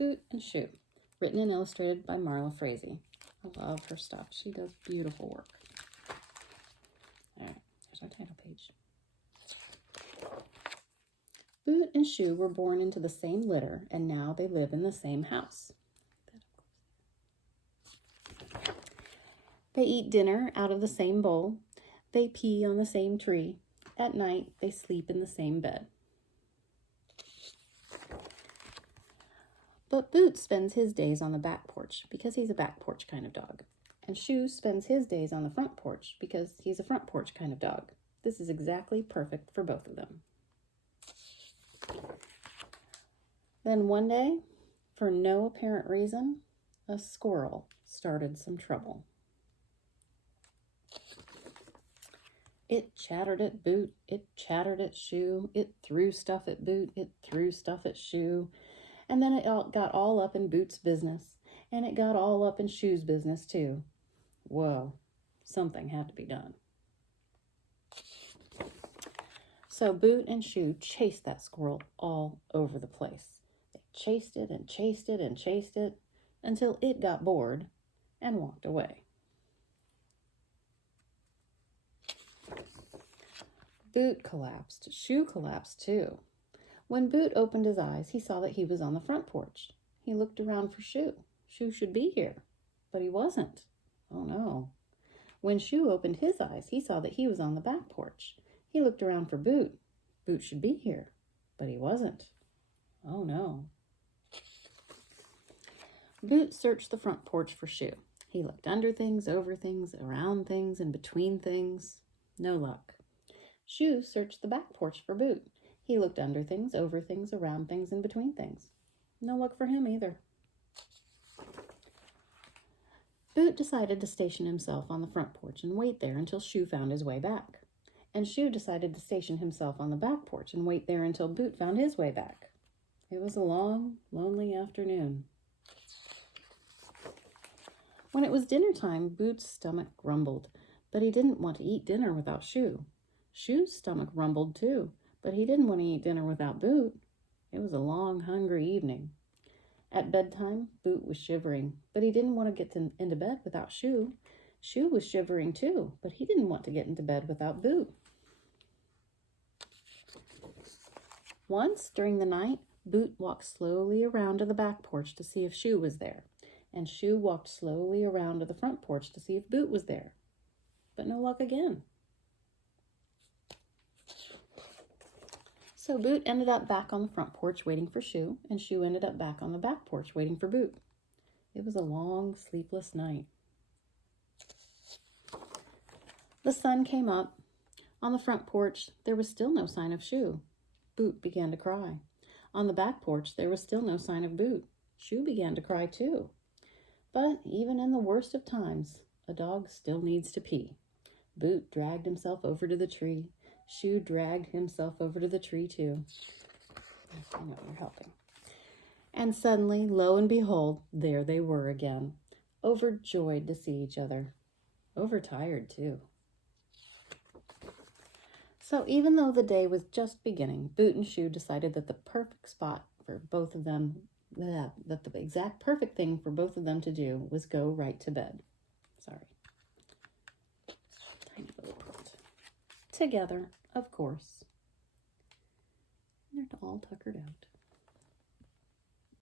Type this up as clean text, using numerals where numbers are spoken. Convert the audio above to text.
Boot and Shoe, written and illustrated by Marla Frazee. I love her stuff. She does beautiful work. All right, there's our title page. Boot and Shoe were born into the same litter, and now they live in the same house. They eat dinner out of the same bowl. They pee on the same tree. At night, they sleep in the same bed. But Boot spends his days on the back porch because he's a back porch kind of dog. And Shoe spends his days on the front porch because he's a front porch kind of dog. This is exactly perfect for both of them. Then one day, for no apparent reason, a squirrel started some trouble. It chattered at Boot, it chattered at Shoe, it threw stuff at Boot, it threw stuff at Shoe, and then it got all up in Boot's business, and it got all up in Shoe's business too. Whoa, something had to be done. So Boot and Shoe chased that squirrel all over the place. They chased it and chased it and chased it until it got bored and walked away. Boot collapsed. Shoe collapsed too. When Boot opened his eyes, he saw that he was on the front porch. He looked around for Shoe. Shoe should be here, but he wasn't. Oh no. When Shoe opened his eyes, he saw that he was on the back porch. He looked around for Boot. Boot should be here, but he wasn't. Oh no. Boot searched the front porch for Shoe. He looked under things, over things, around things, and between things. No luck. Shoe searched the back porch for Boot. He looked under things, over things, around things, and between things. No luck for him either. Boot decided to station himself on the front porch and wait there until Shoe found his way back. And Shoe decided to station himself on the back porch and wait there until Boot found his way back. It was a long, lonely afternoon. When it was dinner time, Boot's stomach grumbled, but he didn't want to eat dinner without Shoe. Shoe's stomach rumbled too, but he didn't want to eat dinner without Boot. It was a long, hungry evening. At bedtime, Boot was shivering, but he didn't want to get into bed without Shoe. Shoe was shivering too, but he didn't want to get into bed without Boot. Once, during the night, Boot walked slowly around to the back porch to see if Shoe was there, and Shoe walked slowly around to the front porch to see if Boot was there. But no luck again. So Boot ended up back on the front porch waiting for Shoe, and Shoe ended up back on the back porch waiting for Boot. It was a long, sleepless night. The sun came up. On the front porch, there was still no sign of Shoe. Boot began to cry. On the back porch, there was still no sign of Boot. Shoe began to cry too. But even in the worst of times, a dog still needs to pee. Boot dragged himself over to the tree. Shoe dragged himself over to the tree too. I know you're helping. And suddenly, lo and behold, there they were again, overjoyed to see each other. Overtired too. So even though the day was just beginning, Boot and Shoe decided that the perfect spot for both of them, that the exact perfect thing for both of them to do was go right to bed. Sorry. Tiny little quilt. Together, of course. They're all tuckered out.